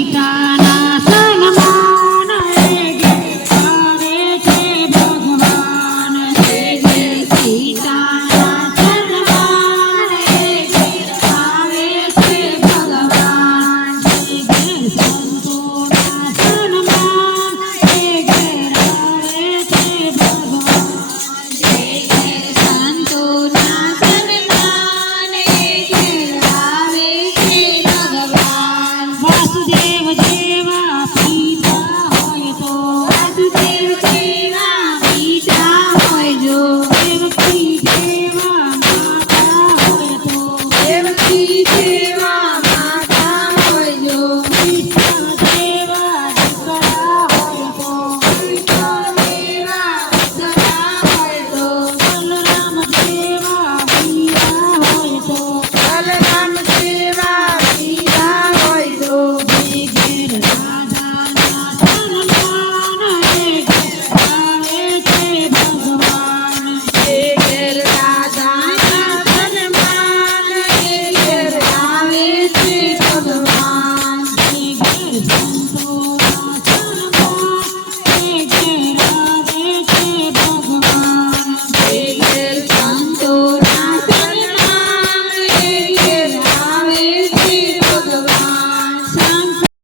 સીતાના